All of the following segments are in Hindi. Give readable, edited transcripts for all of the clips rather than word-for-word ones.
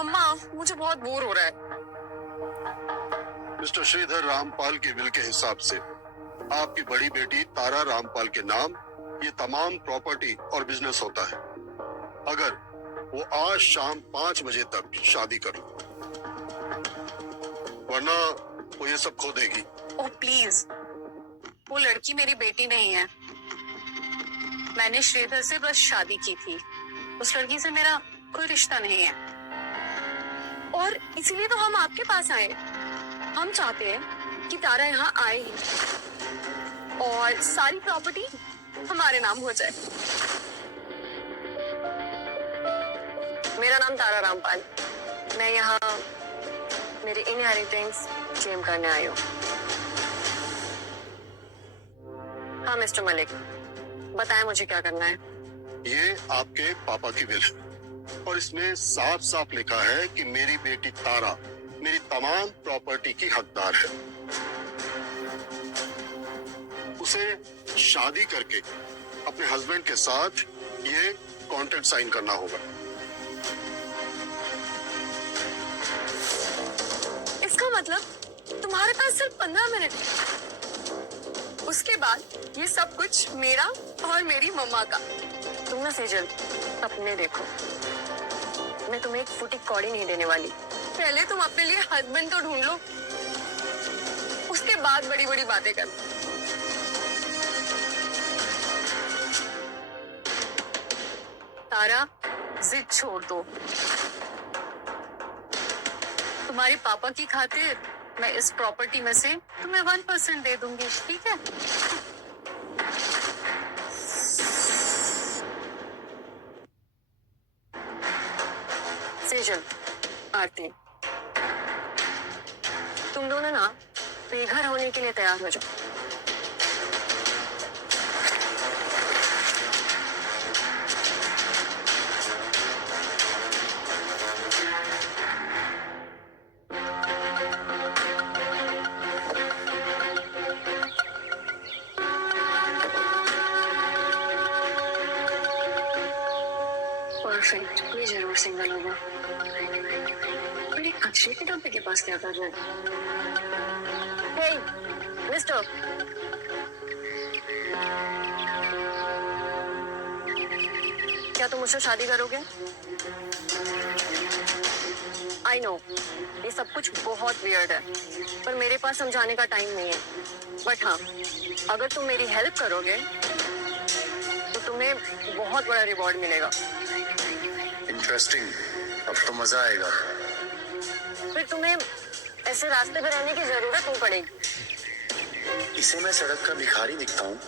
मम्मा मुझे बहुत बोर हो रहा है। मिस्टर श्रीधर रामपाल के विल के हिसाब से आपकी बड़ी बेटी तारा रामपाल के नाम ये तमाम प्रॉपर्टी और बिजनेस होता है, अगर वो आज शाम 5 बजे तक शादी कर लो, वरना वो ये सब खो देगी। ओह प्लीज, वो लड़की मेरी बेटी नहीं है। मैंने श्रीधर से बस शादी की थी, उस लड़की से मेरा कोई रिश्ता नहीं है। और इसीलिए तो हम आपके पास आए। हम चाहते हैं कि तारा यहाँ आए ही और सारी प्रॉपर्टी हमारे नाम हो जाए। मेरा नाम तारा रामपाल, मैं यहाँ मेरे इनहेरिटेंस क्लेम करने आई हूँ। हाँ मिस्टर मलिक, बताएं मुझे क्या करना है। ये आपके पापा की विल है और इसमें साफ साफ लिखा है कि मेरी बेटी तारा मेरी तमाम प्रॉपर्टी की हकदार है। उसे शादी करके अपने हस्बैंड के साथ ये कॉन्ट्रैक्ट साइन करना होगा। इसका मतलब तुम्हारे पास सिर्फ 15 मिनट है, उसके बाद ये सब कुछ मेरा और मेरी मम्मा का। तुम ना सेजल अपने देखो, मैं तुम्हें एक फुटी कौड़ी नहीं देने वाली। पहले तुम अपने लिए हस्बैंड तो ढूंढ लो, उसके बाद बड़ी बड़ी बातें कर। तारा जिद छोड़ दो, तुम्हारे पापा की खातिर मैं इस प्रॉपर्टी में से तुम्हें 1% दे दूंगी, ठीक है? सेजल, आरती, तुम दोनों ना बेघर होने के लिए तैयार हो जाओ। परफेक्ट, ये जरूर सिंगल होगा। पर एक अक्षय के डब्बे के पास क्या कर रहे हैं? हे, मिस्टर, क्या तुम मुझसे शादी करोगे? आई नो ये सब कुछ बहुत वियर्ड है, पर मेरे पास समझाने का टाइम नहीं है। बट हाँ, अगर तुम मेरी हेल्प करोगे तो तुम्हें बहुत बड़ा रिवॉर्ड मिलेगा। इंटरेस्टिंग, अब तो मजा आएगा। फिर तुम्हें ऐसे रास्ते पे रहने की जरूरत नहीं पड़ेगी। इसे मैं सड़क का भिखारी दिखता हूँ,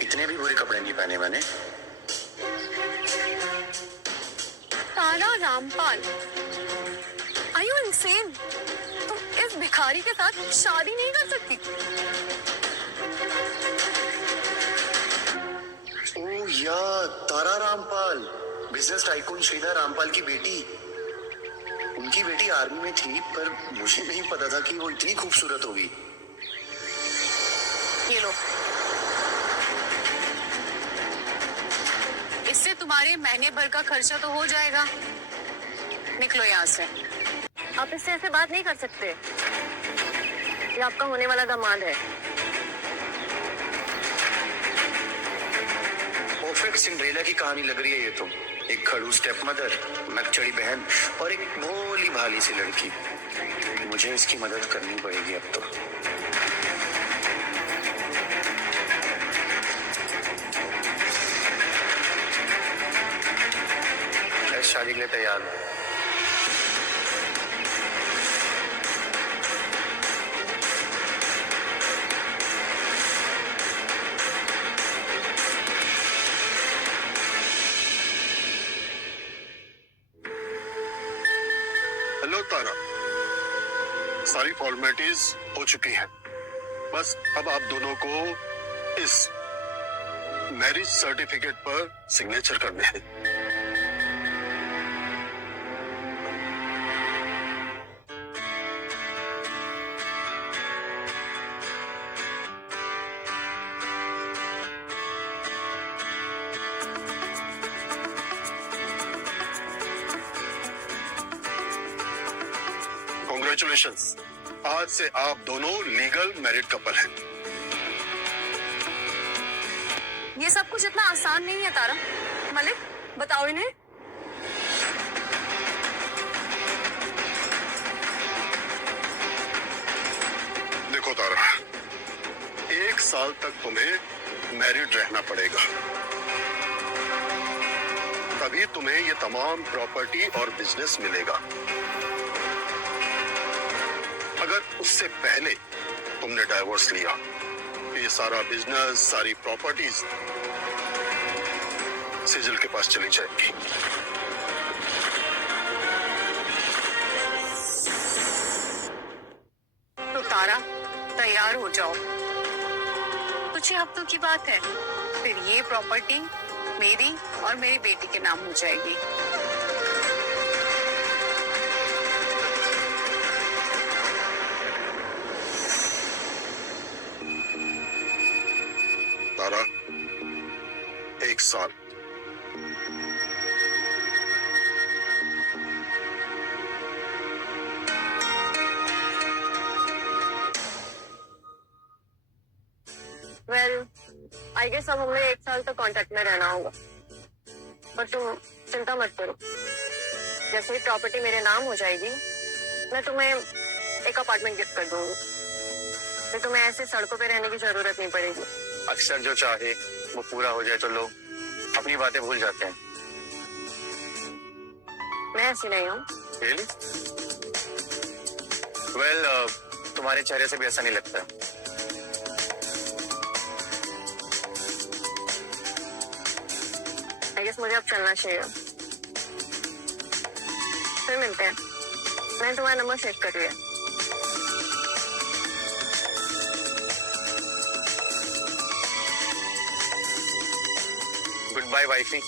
इतने भी बुरे कपड़े नहीं पहने मैंने। तारा रामपाल, आर यू इनसेन? तुम इस भिखारी के साथ शादी नहीं कर सकती। ओह यार, तारा रामपाल, बिजनेस टाइकून श्रीधर रामपाल की बेटी। उनकी बेटी आर्मी में थी, पर मुझे नहीं पता था कि वो इतनी खूबसूरत होगी। ये लो, इससे तुम्हारे महीने भर का खर्चा तो हो जाएगा। निकलो यहाँ से। आप इससे ऐसे बात नहीं कर सकते, ये आपका होने वाला दामाद है। परफेक्ट सिंड्रेला की कहानी लग रही है ये तो। एक खड़ूस स्टेप मदर, नकचड़ी बहन और एक भोली भाली सी लड़की। मुझे इसकी मदद करनी पड़ेगी अब तो। मैं शादी के लिए तैयार हूँ। हेलो तारा, सारी फॉर्मेलिटीज हो चुकी हैं। बस अब आप दोनों को इस मैरिज सर्टिफिकेट पर सिग्नेचर करने हैं। कॉन्ग्रेचुलेशंस, आज से आप दोनों लीगल मैरिड कपल हैं। ये सब कुछ इतना आसान नहीं है तारा। मलिक, बताओ इन्हें। देखो तारा, 1 साल तक तुम्हें मैरिड रहना पड़ेगा, तभी तुम्हें ये तमाम प्रॉपर्टी और बिजनेस मिलेगा। अगर उससे पहले तुमने डाइवोर्स लिया तो ये सारा बिजनेस, सारी प्रॉपर्टीज सेजल के पास चली जाएगी। तो तारा, तैयार हो जाओ। कुछ ही हफ्तों की बात है, फिर ये प्रॉपर्टी मेरी और मेरी बेटी के नाम हो जाएगी। तारा, 1 साल। वेल, आई गेस अब हमें 1 साल तक कांटेक्ट में रहना होगा, पर तुम चिंता मत करो। जैसे ही प्रॉपर्टी मेरे नाम हो जाएगी, मैं तुम्हें एक अपार्टमेंट गिफ्ट कर दूंगी। फिर तुम्हें ऐसे सड़कों पे रहने की जरूरत नहीं पड़ेगी। अक्सर जो चाहे वो पूरा हो जाए तो लोग अपनी बातें भूल जाते हैं। मैं ऐसी नहीं हूँ। Really? Well, तुम्हारे चेहरे से भी ऐसा नहीं लगता। आई गेस मुझे अब चलना चाहिए। फिर मिलते हैं। मैंने तुम्हारा नंबर सेव कर लिया। Good bye wifey.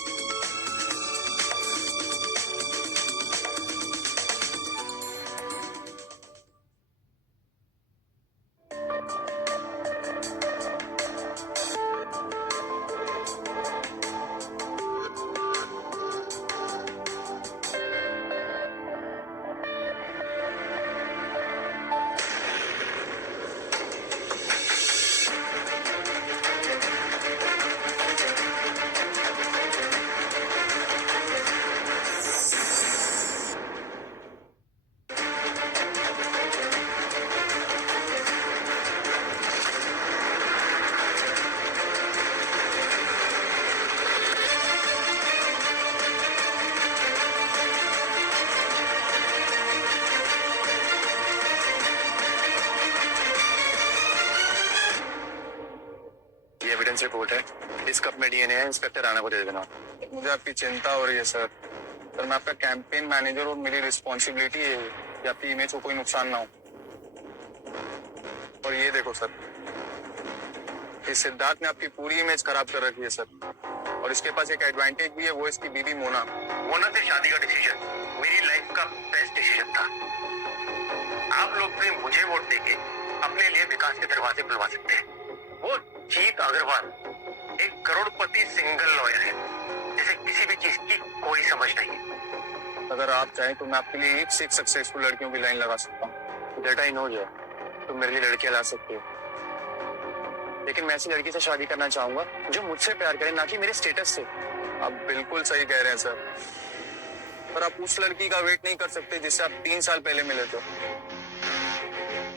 Evidence report है, इस कप में डीएनए है, इंस्पेक्टर राणा को दे देना। मुझे आपकी चिंता हो रही है सर। सर, मैं आपका कैंपेन मैनेजर और मेरी रिस्पॉन्सिबिलिटी है कि आपकी इमेज को कोई नुकसान ना हो। और ये देखो सर, इस सिद्धार्थ ने आपकी पूरी इमेज खराब कर रखी है सर। और इसके पास एक एडवांटेज भी है, वो इसकी बीवी मोना। मोना से शादी का डिसीजन मेरी लाइफ का बेस्ट डिसीजन था। आप लोग भी मुझे वोट देके अपने लिए विकास के दरवाजे खुलवा सकते हैं। वो जीत अग्रवाल एक करोड़पति सिंगल लॉयर है, जिसे किसी भी चीज की कोई समझ नहीं। अगर आप चाहें तो मैं आपके लिए 6 सक्सेसफुल लड़कियों की लाइन लगा सकता हूँ। डेटा इन हो जाए तो मेरे लिए लड़कियां ला सकती हो, लेकिन मैं ऐसी लड़की से शादी करना चाहूंगा जो मुझसे प्यार करे, ना कि मेरे स्टेटस से। आप बिल्कुल सही कह रहे हैं सर, पर आप उस लड़की का वेट नहीं कर सकते जिससे आप 3 साल पहले मिले थे।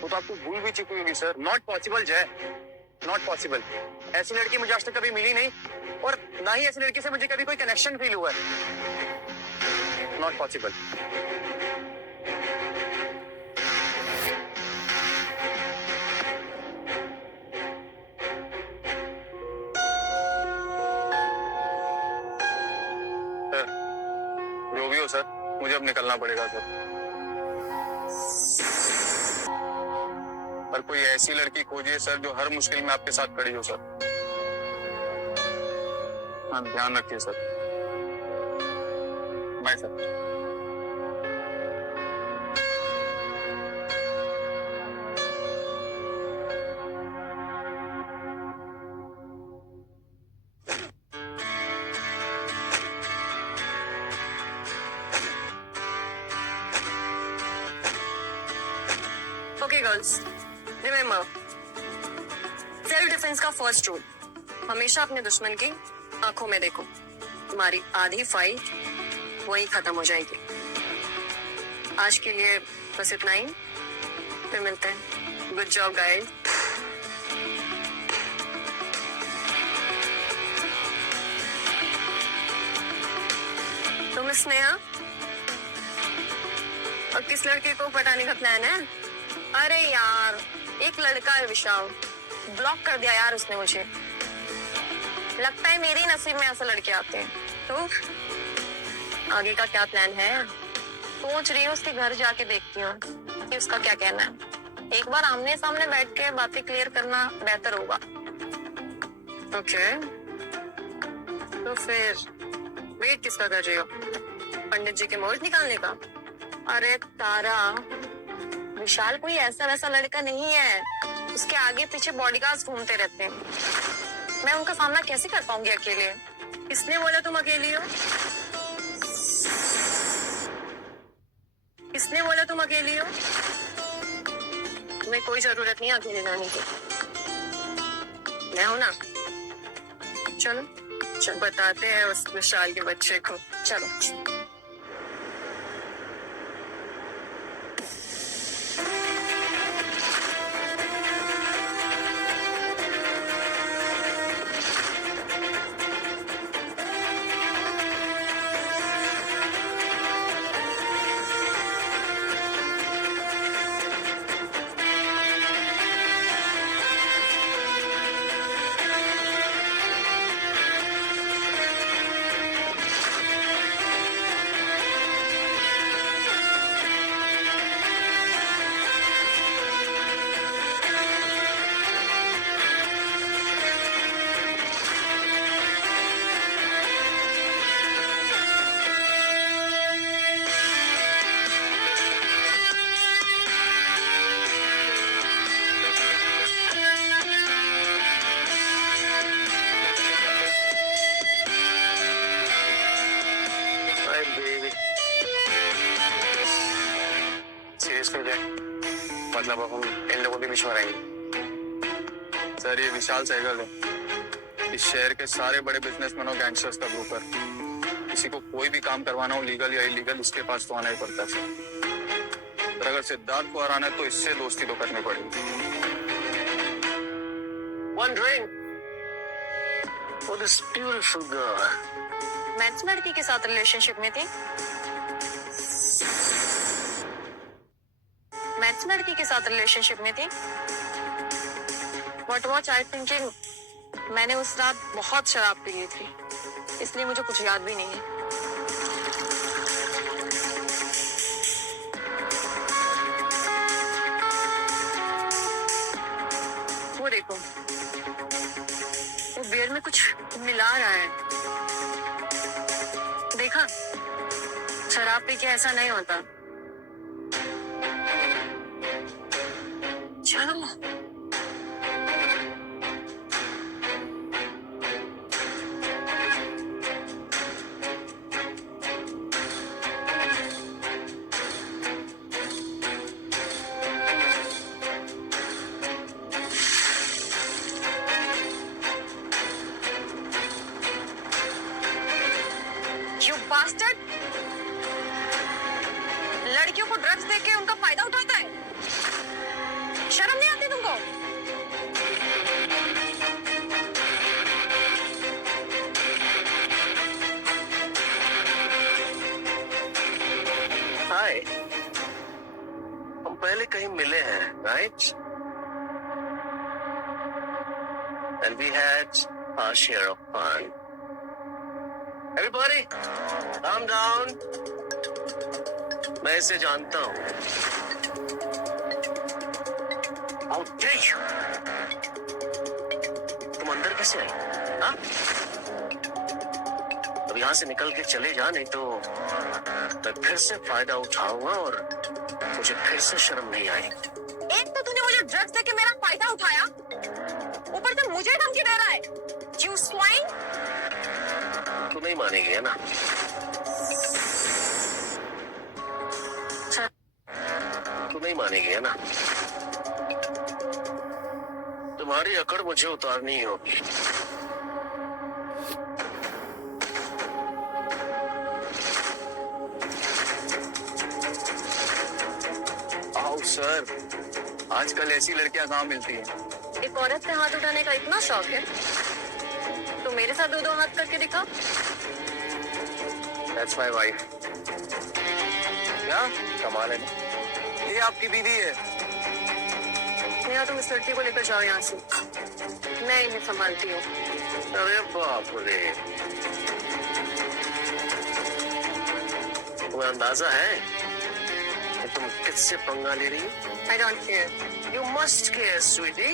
वो तो आपको भूल भी चुकी होगी सर। नॉट पॉसिबल जय, नॉट पॉसिबल। ऐसी लड़की मुझे आज तक कभी मिली नहीं, और ना ही ऐसी लड़की से मुझे कभी कोई कनेक्शन फील हुआ है। Not possible. सर, जो भी हो सर, मुझे अब निकलना पड़ेगा सर। पर कोई ऐसी लड़की खोजिए सर जो हर मुश्किल में आपके साथ खड़ी हो सर। हाँ, ध्यान रखिए sir. Bye sir. Girls, remember, self defence का फर्स्ट रूल, हमेशा अपने दुश्मन की आंखों में देखो। तुम्हारी आधी फाइट वही खत्म हो जाएगी। आज के लिए बस इतना ही, फिर मिलते हैं। Good job guys. तुम स्नेहा, और किस लड़के को पटाने का प्लान है? अरे यार, एक लड़का है विशाल, ब्लॉक कर दिया यार उसने मुझे। लगता है मेरे ही नसीब में ऐसे लड़के आते हैं। तो आगे का क्या प्लान है? सोच रही हूँ उसके घर जाके देखती हूँ कि उसका क्या कहना है। एक बार आमने सामने बैठ के बातें क्लियर करना बेहतर होगा। ओके, तो फिर वेट किसका कर रही हो? पंडित जी के मुहूर्त निकालने का? अरे तारा, विशाल कोई ऐसा वैसा लड़का नहीं है। उसके आगे पीछे बॉडीगार्ड्स घूमते रहते हैं। मैं उनका सामना कैसे कर पाऊंगी अकेले? किसने बोला तुम अकेली हो? किसने बोला तुम अकेली हो? तुम्हें कोई जरूरत नहीं अकेले रहने की। मैं हूं ना। चलो बताते हैं उस विशाल के बच्चे को। चलो। मतलब अब हम इन लोगों के बीच में रहेंगे। सर, ये विशाल सहगल है, इस शहर के सारे बड़े बिजनेसमैन और गैंगस्टर्स का ग्रुप है। किसी को कोई भी काम करवाना हो, लीगल या इलीगल, इसके पास तो आना ही पड़ता है सर। पर अगर सिद्धार्थ को हराना है तो इससे दोस्ती तो करनी पड़ेगी। One drink for this beautiful girl. मैं इस लड़की के साथ रिलेशनशिप में थी। मैं इस लड़की के साथ रिलेशनशिप में थी। What was I thinking? मैंने उस रात बहुत शराब पी ली थी, इसलिए मुझे कुछ याद भी नहीं है। वो देखो, वो बियर में कुछ मिला रहा है। देखा, शराब पी के ऐसा नहीं होता। चलो। You bastard! लड़कियों को ड्रग्स देके उनका फायदा उठाता है। शर्म नहीं आती तुमको? हाय, हम पहले कहीं मिले हैं, right? And we had our share of fun. Everybody, calm down. मैं इसे जानता हूँ। How dare you? तुम अंदर कैसे आई? हाँ? अब यहाँ से निकल के चले जा, नहीं तो मैं फिर से फायदा उठाऊंगा और मुझे फिर से शर्म नहीं आएगी। एक तो तूने मुझे ड्रग्स देके मेरा फायदा उठाया, ऊपर से मुझे धमकी दे रहा है। You swine! तू नहीं मानेगी है ना? तू नहीं मानेगी है ना? तुम्हारी अकड़ मुझे उतारनी होगी। आओ सर, आजकल ऐसी लड़कियां कहाँ मिलती हैं? एक औरत पे हाथ उठाने का इतना शौक है तो मेरे साथ दो दो हाथ करके दिखा। That's my wife. क्या कमाल है ना? ये आपकी बीवी है। नेहा, तुम इस लड़की को लेकर जाओ यहाँ से, मैं इन्हें संभालती हूँ। अरे बाप रे, तुम्हें अंदाजा है कि तुम किससे पंगा ले रही हो? I don't care. You must care sweetie.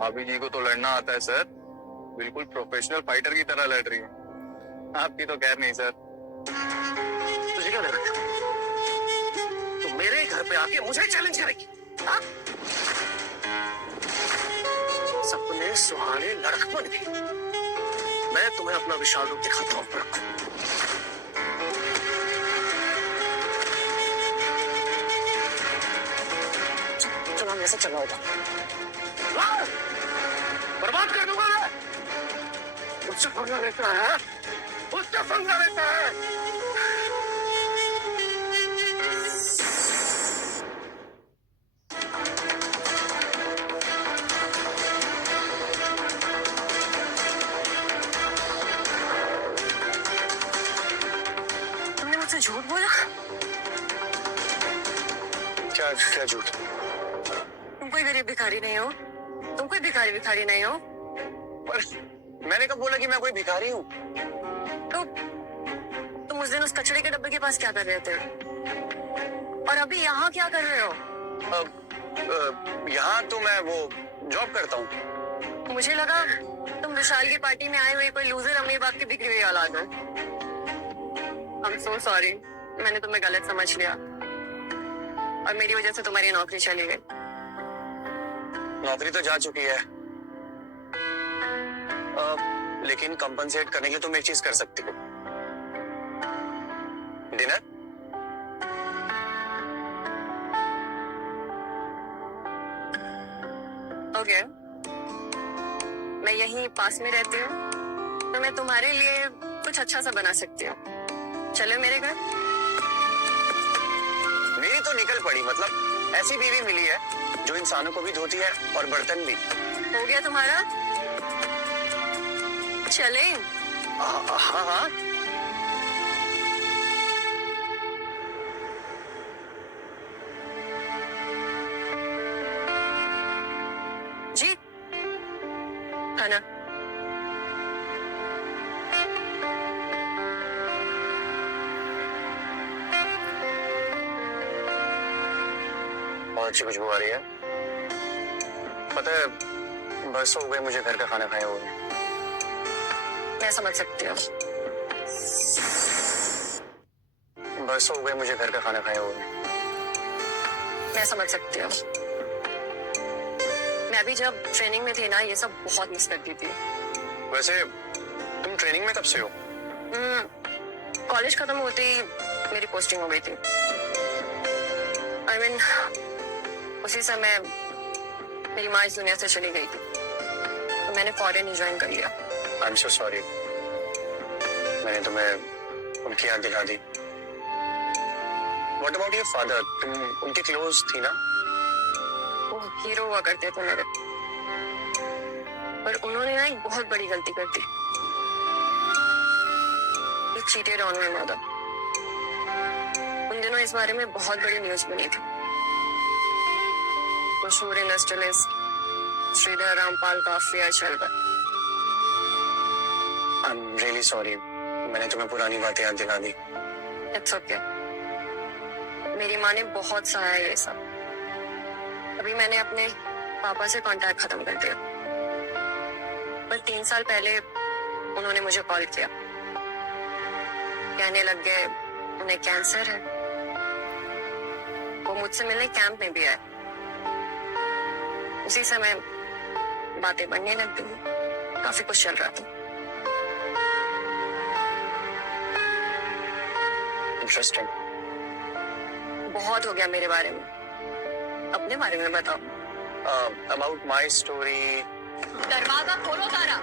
भाभी जी को तो लड़ना आता है सर, बिल्कुल प्रोफेशनल फाइटर की तरह लड़ रही है। आपकी तो खैर नहीं सर। तुझे क्या लगा तुम मेरे घर पे आके मुझे चैलेंज करेगी? हाँ? सपने सुहाने लड़कपन के, मैं तुम्हें अपना विशाल रूप दिखाता हूँ। चलो हम ऐसे चला होगा, बर्बाद कर दूंगा मैं। मुझसे पंगा लेता है, मुझसे पंगा लेता है। तुमने मुझसे झूठ बोला? क्या क्या झूठ? तुम कोई गरीब भिखारी नहीं हो, तुम कोई भिखारी नहीं हो। पर मैंने कब बोला कि मैं कोई भिखारी हूँ? तो तुम उस दिन उस कचड़े के डब्बे के पास क्या कर रहे थे, और अभी यहाँ क्या कर रहे हो? यहाँ तो मैं वो जॉब करता हूँ। मुझे लगा तुम विशाल की पार्टी में आए हुए कोई लूजर अमीर बाप की बिगड़ी हुई औलाद हो। आई एम सो सॉरी, मैंने तुम्हें गलत समझ लिया और मेरी वजह से तुम्हारी नौकरी चली गई। नौकरी तो जा चुकी है, लेकिन कंपनसेट करने के लिए तुम एक चीज कर सकती हो। डिनर? ओके, मैं यहीं पास में रहती हूँ तो मैं तुम्हारे लिए कुछ अच्छा सा बना सकती हूँ। चलो मेरे घर। मेरी तो निकल पड़ी, मतलब ऐसी बीवी मिली है जो इंसानों को भी धोती है और बर्तन भी। हो गया तुम्हारा? चले? हाँ हाँ। जी है ना? बहुत अच्छी खुशबू आ रही है। पता है, बरसों हो गए मुझे घर का खाना खाए हुए। मैं समझ सकती हूँ। बरसों हो गए मुझे घर का खाना खाए हुए। मैं समझ सकती हूँ। मैं भी जब ट्रेनिंग में थी ना, ये सब बहुत मिस करती थी। वैसे तुम ट्रेनिंग में कब से हो? कॉलेज खत्म होते ही मेरी पोस्टिंग हो गई थी। आई मीन उसी समय मेरी माँ इस दुनिया से चली गई थी तो मैंने फॉरेन ही ज्वाइन कर लिया। आई एम सो सॉरी, मैंने तुम्हें उनकी याद दिला दी। What about your father? तुम उनके क्लोज थी ना? वो हीरो हुआ करते थे मेरे, पर उन्होंने ना एक बहुत बड़ी गलती कर दी। He cheated on my mother। उन दिनों इस बारे में बहुत बड़ी न्यूज बनी थी। मशहूर इंडस्ट्रियलिस्ट श्रीधर रामपाल का अफेयर चल रहा। आई एम रियली सॉरी, मैंने तुम्हें पुरानी बातें याद दिला दी। It's okay. मेरी माँ ने बहुत सहा है ये सब। अभी मैंने अपने पापा से कांटेक्ट खत्म कर दिया, पर 3 साल पहले उन्होंने मुझे कॉल किया, कहने लग गए उन्हें कैंसर है। वो मुझसे मिलने कैंप में भी आए। उसी समय बातें बढ़ने लग गई, काफी कुछ चल रहा था। इंटरेस्टिंग। बहुत हो गया मेरे बारे में, अपने बारे में बताओ। About my story. दरवाजा खोलो तारा।